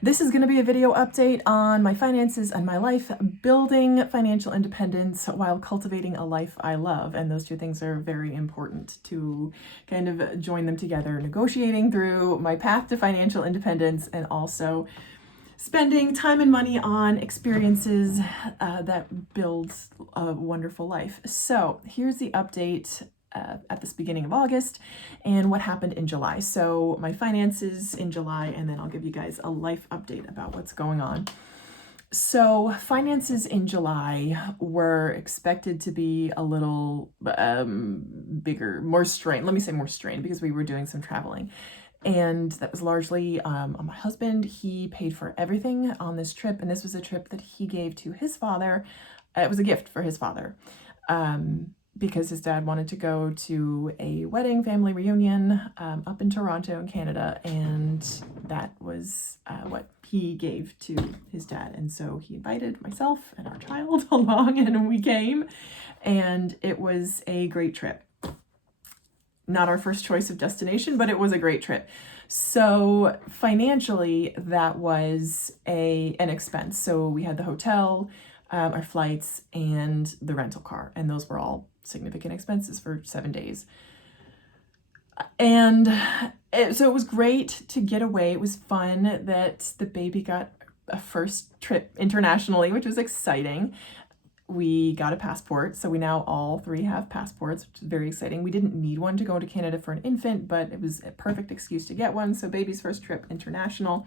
This is going to be a video update on my finances and my life, building financial independence while cultivating a life I love. And those two things are very important to kind of join them together, negotiating through my path to financial independence and also spending time and money on experiences that build a wonderful life. So here's the update at this beginning of August and what happened in July. So my finances in July, and then I'll give you guys a life update about what's going on. So finances in July were expected to be a little bigger, more strained. Let me say more strained because we were doing some traveling. And that was largely on my husband. He paid for everything on this trip. And this was a trip that he gave to his father. It was a gift for his father. Because his dad wanted to go to a wedding family reunion up in Toronto in Canada, and that was what he gave to his dad. And so he invited myself and our child along, and we came, and it was a great trip. Not our first choice of destination, but it was a great trip. So financially, that was an expense. So we had the hotel, our flights, and the rental car, and those were all significant expenses for 7 days. And so it was great to get away. It was fun that the baby got a first trip internationally, which was exciting. We got a passport, so we now all three have passports, which is very exciting. We didn't need one to go to Canada for an infant, but it was a perfect excuse to get one. So baby's first trip internationally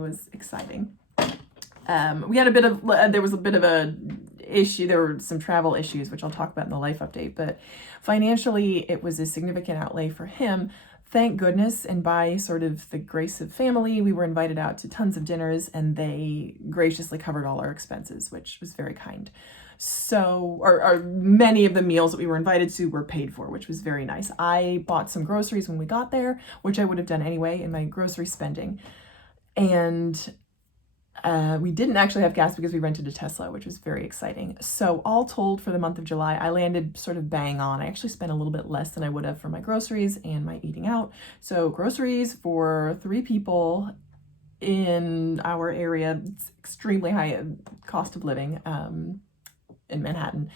was exciting. We had there was a bit of a issue. There were some travel issues, which I'll talk about in the life update, but financially it was a significant outlay for him. Thank goodness, and by sort of the grace of family, we were invited out to tons of dinners and they graciously covered all our expenses, which was very kind. So, or many of the meals that we were invited to were paid for, which was very nice. I bought some groceries when we got there, which I would have done anyway in my grocery spending. And we didn't actually have gas because we rented a Tesla, which was very exciting. So all told, for the month of July, I landed sort of bang on. I actually spent a little bit less than I would have for my groceries and my eating out. So groceries for 3 people in our area, it's extremely high cost of living in Manhattan,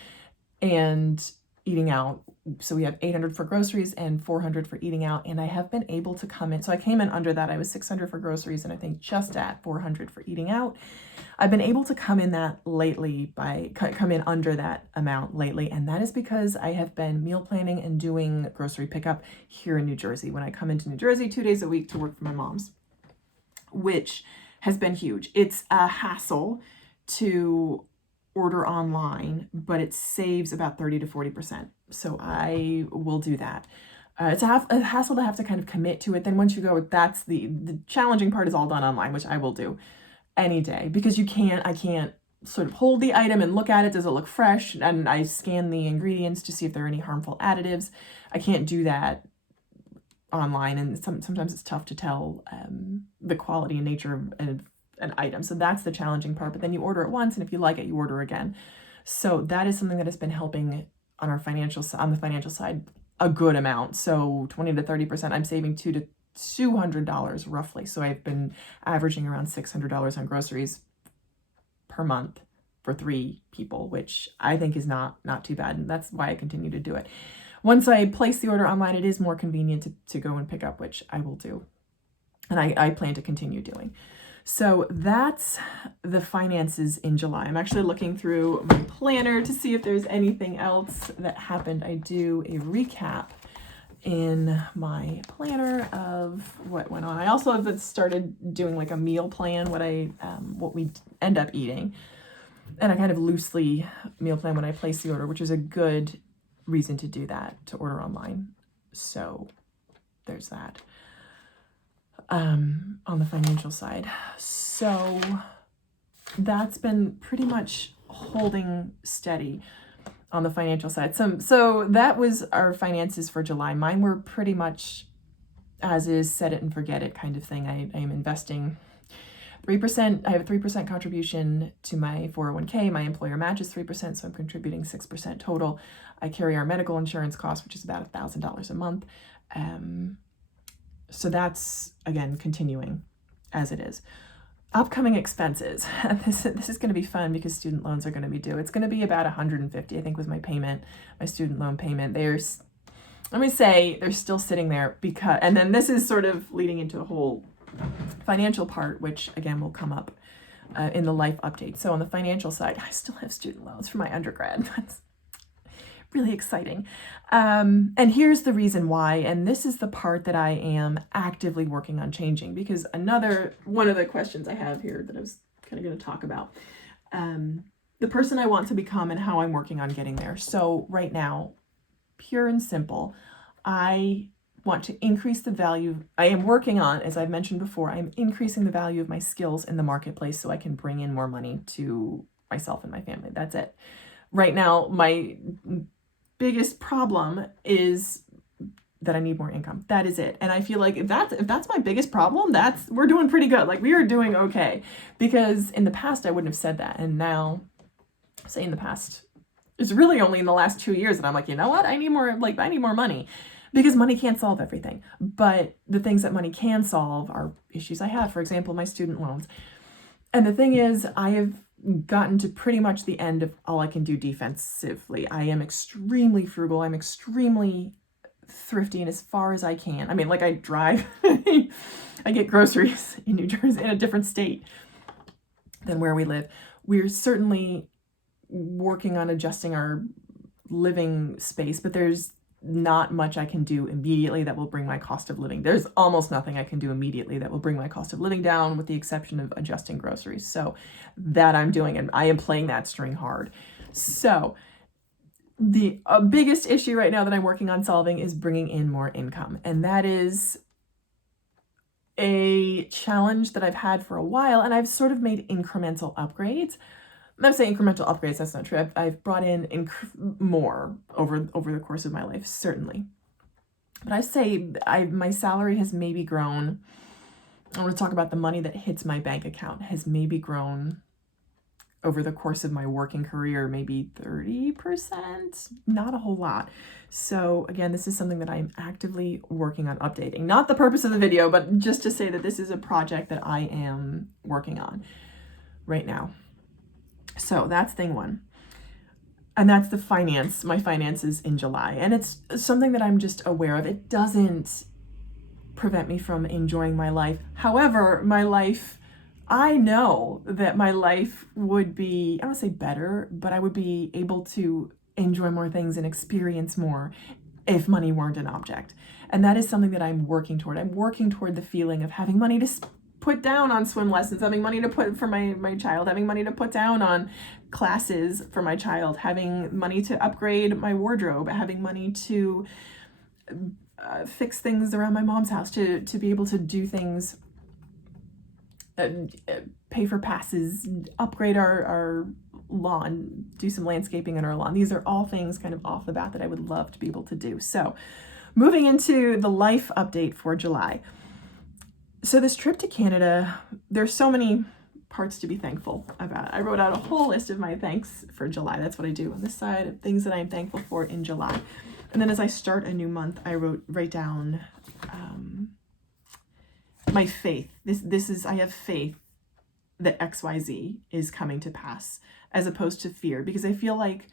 and eating out. So we have $800 for groceries and $400 for eating out. And I have been able to come in. So I came in under that. I was $600 for groceries and I think just at $400 for eating out. I've been able to come in under that amount lately. And that is because I have been meal planning and doing grocery pickup here in New Jersey. When I come into New Jersey 2 days a week to work for my mom's, which has been huge. It's a hassle to order online, but it saves about 30 to 40%. So I will do that. It's a hassle to have to kind of commit to it. Then once you go, that's the challenging part is all done online, which I will do any day because I can't sort of hold the item and look at it. Does it look fresh? And I scan the ingredients to see if there are any harmful additives. I can't do that online, and sometimes it's tough to tell the quality and nature of an item. So that's the challenging part. But then you order it once, and if you like it, you order again. So that is something that has been helping on the financial side a good amount. So 20 to 30%, I'm saving $200 to $200 roughly. So I've been averaging around $600 on groceries per month for 3 people, which I think is not too bad. And that's why I continue to do it. Once I place the order online, it is more convenient to go and pick up, which I will do. And I plan to continue doing. So that's the finances in July. I'm actually looking through my planner to see if there's anything else that happened. I do a recap in my planner of what went on. I also have started doing like a meal plan, what we end up eating. And I kind of loosely meal plan when I place the order, which is a good reason to do that, to order online. So there's that. On the financial side. So that's been pretty much holding steady on the financial side. So that was our finances for July. Mine were pretty much as is, set it and forget it kind of thing. I am investing 3%. I have a 3% contribution to my 401k. My employer matches 3%, so I'm contributing 6% total. I carry our medical insurance cost, which is about $1,000 a month. So that's, again, continuing. as it is. Upcoming expenses. This is going to be fun because student loans are going to be due. It's going to be about $150, I think, was my payment, my student loan payment. Let me say they're still sitting there because, and then this is sort of leading into a whole financial part, which again will come up in the life update. So on the financial side, I still have student loans for my undergrad. That's really exciting. And here's the reason why, and this is the part that I am actively working on changing, because one of the questions I have here that I was kind of going to talk about, the person I want to become and how I'm working on getting there. So right now, pure and simple, I want to increase the value. I am working on, as I've mentioned before, I'm increasing the value of my skills in the marketplace so I can bring in more money to myself and my family. That's it. Right now, my biggest problem is that I need more income. That is it. And I feel like if that's my biggest problem, we're doing pretty good. Like, we are doing okay. Because in the past, I wouldn't have said that. And now, say in the past, it's really only in the last 2 years that I'm like, you know what? I need more money. Because money can't solve everything. But the things that money can solve are issues I have. For example, my student loans. And the thing is, I have gotten to pretty much the end of all I can do defensively. I am extremely frugal. I'm extremely thrifty, and as far as I can. I mean, like, I drive, I get groceries in New Jersey, in a different state than where we live. We're certainly working on adjusting our living space, but there's not much I can do immediately that will bring my cost of living. There's almost nothing I can do immediately that will bring my cost of living down, with the exception of adjusting groceries. So that I'm doing, and I am playing that string hard. So the biggest issue right now that I'm working on solving is bringing in more income. And that is a challenge that I've had for a while, and I've sort of made incremental upgrades. I'm saying incremental upgrades, that's not true. I've brought in more over the course of my life, certainly. But I say my salary has maybe grown. I want to talk about the money that hits my bank account has maybe grown over the course of my working career, maybe 30%, not a whole lot. So again, this is something that I'm actively working on updating. Not the purpose of the video, but just to say that this is a project that I am working on right now. So that's thing one. And that's my finances in July. And it's something that I'm just aware of. It doesn't prevent me from enjoying my life. However, I know that my life would be, I don't want to say better, but I would be able to enjoy more things and experience more if money weren't an object. And that is something that I'm working toward. I'm working toward the feeling of having money to put down on swim lessons, having money to put for my child, having money to put down on classes for my child, having money to upgrade my wardrobe, having money to fix things around my mom's house, to be able to do things, pay for passes, upgrade our lawn, do some landscaping in our lawn. These are all things kind of off the bat that I would love to be able to do. So moving into the life update for July. So this trip to Canada, there's so many parts to be thankful about. I wrote out a whole list of my thanks for July. That's what I do on this side, of things that I'm thankful for in July. And then as I start a new month, I write down my faith. I have faith that XYZ is coming to pass, as opposed to fear, because I feel like,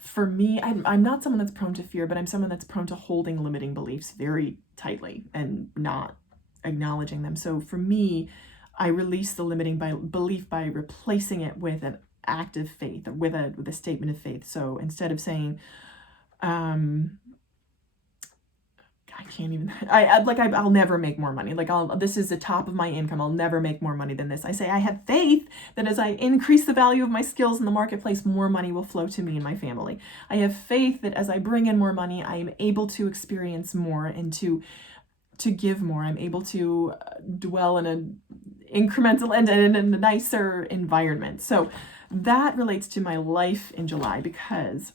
for me, I'm not someone that's prone to fear, but I'm someone that's prone to holding limiting beliefs very tightly and not acknowledging them. So for me, I release the limiting belief by replacing it with an act of faith, or with a statement of faith. So instead of saying, I'll never make more money. This is the top of my income. I'll never make more money than this. I say, I have faith that as I increase the value of my skills in the marketplace, more money will flow to me and my family. I have faith that as I bring in more money, I am able to experience more and to give more. I'm able to dwell in an incremental and in a nicer environment. So that relates to my life in July, because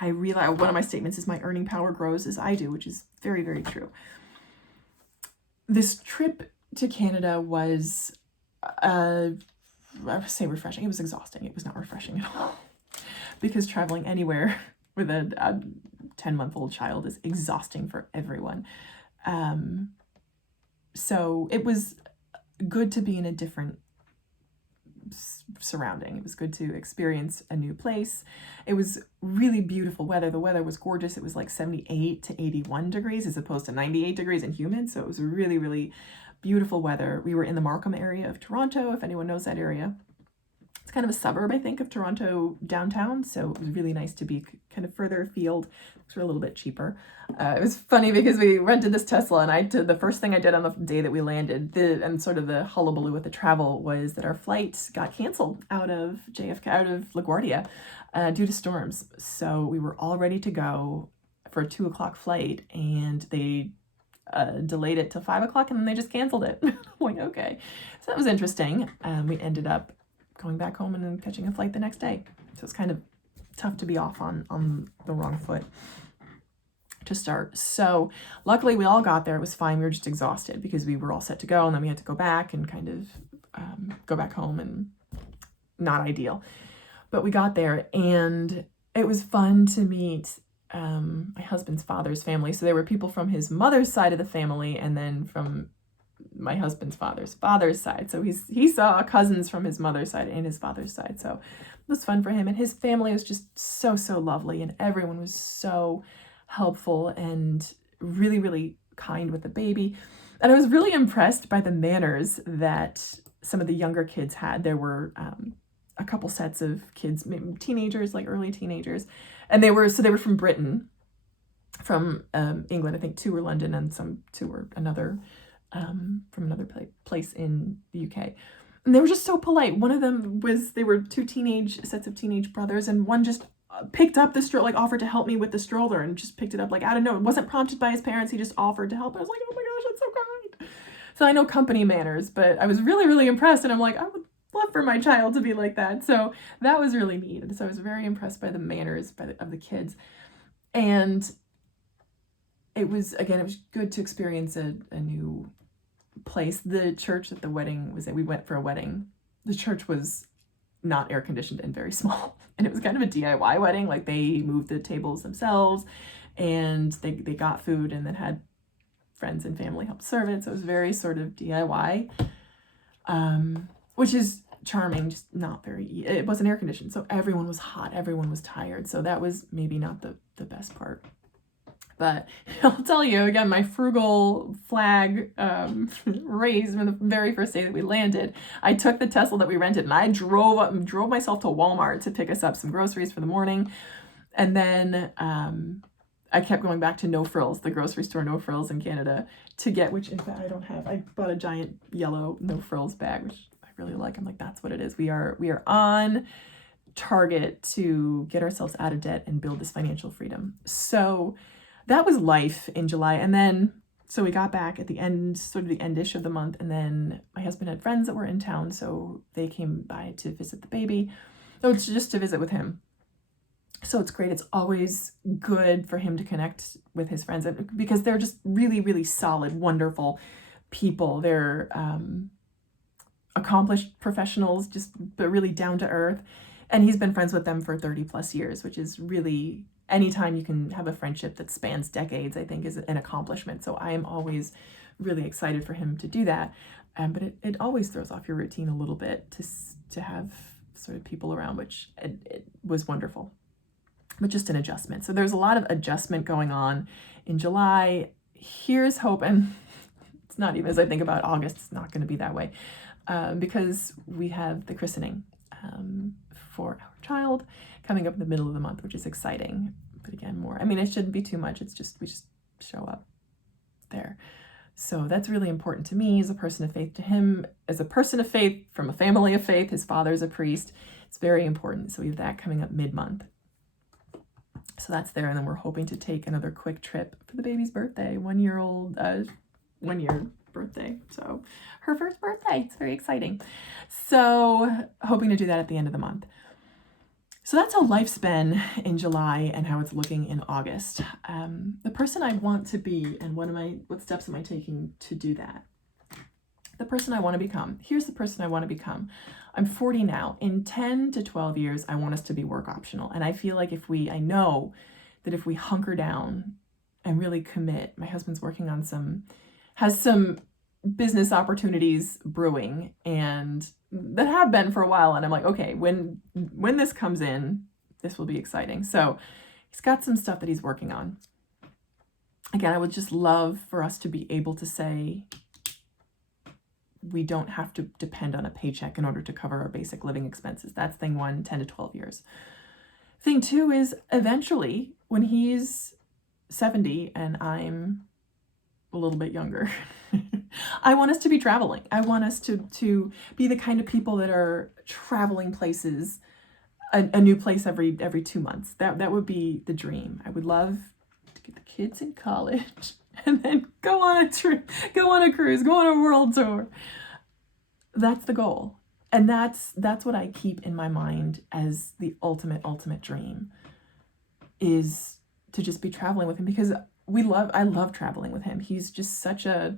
I realize one of my statements is my earning power grows as I do, which is very, very true. This trip to Canada was, I would say refreshing. It was exhausting. It was not refreshing at all, because traveling anywhere with a 10-month-old child is exhausting for everyone. So it was good to be in a different surrounding. It was good to experience a new place. It was really beautiful weather. The weather was gorgeous. It was like 78 to 81 degrees as opposed to 98 degrees and humid. So it was really, really beautiful weather. We were in the Markham area of Toronto, if anyone knows that area. It's kind of a suburb, I think, of Toronto downtown. So it was really nice to be kind of further afield. It was a little bit cheaper. It was funny because we rented this Tesla, and the first thing I did on the day that we landed, and sort of the hullabaloo with the travel, was that our flight got canceled out of JFK, out of LaGuardia, due to storms. So we were all ready to go for a 2:00 flight, and they delayed it till 5:00, and then they just canceled it. I'm like, okay. So that was interesting. We ended up going back home and then catching a flight the next day. So it's kind of tough to be off on the wrong foot to start. So luckily we all got there. It was fine. We were just exhausted because we were all set to go, and then we had to go back and kind of go back home, and not ideal. But we got there, and it was fun to meet my husband's father's family. So there were people from his mother's side of the family, and then from my husband's father's side. So he saw cousins from his mother's side and his father's side. So it was fun for him. And his family was just so, so lovely. And everyone was so helpful and really, really kind with the baby. And I was really impressed by the manners that some of the younger kids had. There were a couple sets of kids, maybe teenagers, like early teenagers. And they were from Britain, from England. I think 2 were London, and 2 were from another place in the UK. And they were just so polite. One of them they were 2 sets of teenage brothers, and one just picked up the stroller, like offered to help me with the stroller, and just picked it up, like, I don't know, it wasn't prompted by his parents, he just offered to help. I was like, oh my gosh, that's so kind. So I know company manners, but I was really, really impressed, and I'm like, I would love for my child to be like that. So that was really neat. And so I was very impressed by the manners of the kids. And it was good to experience a new place. The church that the wedding was at, we went for a wedding. The church was not air conditioned and very small, and it was kind of a DIY wedding. Like, they moved the tables themselves, and they got food, and then had friends and family help serve it. So it was very sort of DIY, which is charming, just not very, it wasn't air conditioned, so everyone was hot, everyone was tired. So that was maybe not the best part. But I'll tell you, again, my frugal flag raised from the very first day that we landed. I took the Tesla that we rented, and I drove myself to Walmart to pick us up some groceries for the morning. And then I kept going back to No Frills, the grocery store No Frills in Canada, to get, which in fact I don't have. I bought a giant yellow No Frills bag, which I really like. I'm like, that's what it is. We are on target to get ourselves out of debt and build this financial freedom. So that was life in July. And then, so we got back at the end, sort of the endish of the month. And then my husband had friends that were in town, so they came by to visit the baby. No, it's just to visit with him. So it's great. It's always good for him to connect with his friends, because they're just really, really solid, wonderful people. They're accomplished professionals, but really down to earth. And he's been friends with them for 30 plus years, which is really, anytime you can have a friendship that spans decades, I think is an accomplishment. So I am always really excited for him to do that. But it always throws off your routine a little bit to have sort of people around, which it was wonderful, but just an adjustment. So there's a lot of adjustment going on in July. Here's hope. And it's not even, as I think about August, it's not going to be that way, because we have the christening for our child coming up in the middle of the month, which is exciting. But again, it shouldn't be too much. It's just, we just show up there. So that's really important to me as a person of faith, to him as a person of faith from a family of faith. His father's a priest. It's very important. So we have that coming up mid-month. So that's there. And then we're hoping to take another quick trip for the baby's birthday, 1 year birthday. So her first birthday. It's very exciting. So hoping to do that at the end of the month. So that's how life's been in July and how it's looking in August. The person I want to be, and what steps am I taking to do that? The person I want to become. Here's the person I want to become. I'm 40 now. In 10 to 12 years, I want us to be work optional. And I feel like I know that if we hunker down and really commit, my husband's working on has some business opportunities brewing, and that have been for a while. And I'm like, okay, when this comes in, this will be exciting. So he's got some stuff that he's working on. Again, I would just love for us to be able to say we don't have to depend on a paycheck in order to cover our basic living expenses. That's thing one, 10 to 12 years. Thing two is eventually when he's 70 and I'm a little bit younger, I want us to be traveling. I want us to be the kind of people that are traveling places, a new place every 2 months. That would be the dream. I would love to get the kids in college and then go on a trip, go on a cruise, go on a world tour. That's the goal. And that's what I keep in my mind as the ultimate dream, is to just be traveling with him, because I love traveling with him. He's just such a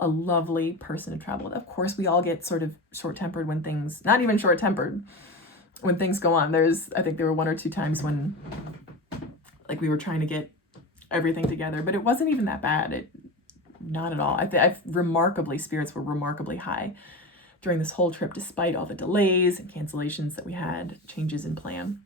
lovely person to travel with. Of course, we all get sort of short-tempered when things, not even short-tempered, when things go on. I think there were 1 or 2 times when like we were trying to get everything together, but it wasn't even that bad. Not at all. Spirits were remarkably high during this whole trip, despite all the delays and cancellations that we had, changes in plan.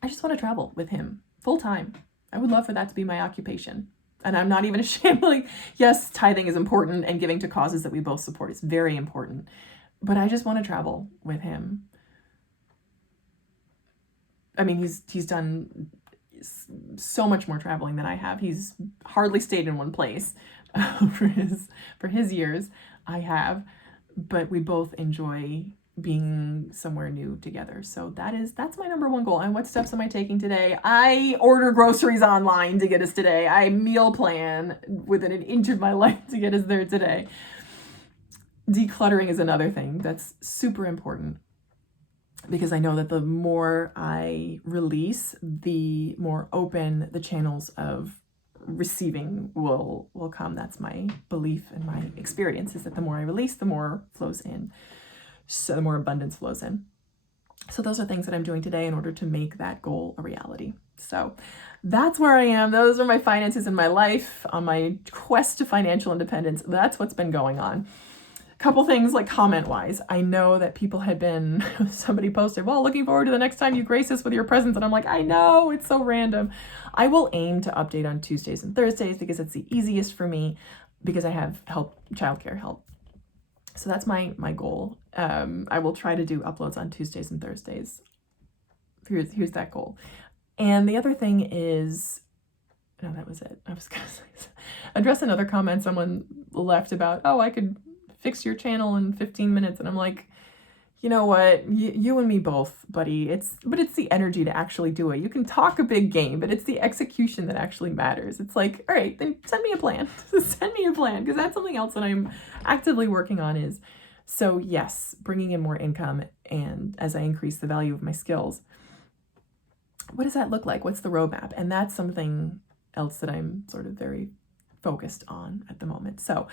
I just want to travel with him full time. I would love for that to be my occupation. And I'm not even ashamed. Like, yes, tithing is important and giving to causes that we both support is very important. But I just want to travel with him. I mean, he's done so much more traveling than I have. He's hardly stayed in one place for his years. I have, but we both enjoy being somewhere new together. So that's my number one goal. And what steps am I taking today? I order groceries online to get us today. I meal plan within an inch of my life to get us there today. Decluttering is another thing that's super important, because I know that the more I release, the more open the channels of receiving will come. That's my belief and my experience, is that the more I release, the more flows in. So the more abundance flows in. So those are things that I'm doing today in order to make that goal a reality. So that's where I am. Those are my finances in my life on my quest to financial independence. That's what's been going on. Couple things like comment wise. I know that people had been, somebody posted, well, looking forward to the next time you grace us with your presence. And I'm like, I know, it's so random. I will aim to update on Tuesdays and Thursdays because it's the easiest for me, because I have childcare help. So that's my goal. I will try to do uploads on Tuesdays and Thursdays. Here's that goal. And the other thing is, no, that was it. I was going to address another comment someone left about, oh, I could fix your channel in 15 minutes. And I'm like, you know what? You and me both, buddy. It's the energy to actually do it. You can talk a big game, but it's the execution that actually matters. It's like, all right, then send me a plan. Send me a plan, because that's something else that I'm actively working on is, so yes, bringing in more income, and as I increase the value of my skills, what does that look like? What's the roadmap? And that's something else that I'm sort of very focused on at the moment. So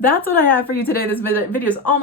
that's what I have for you today. This video is almost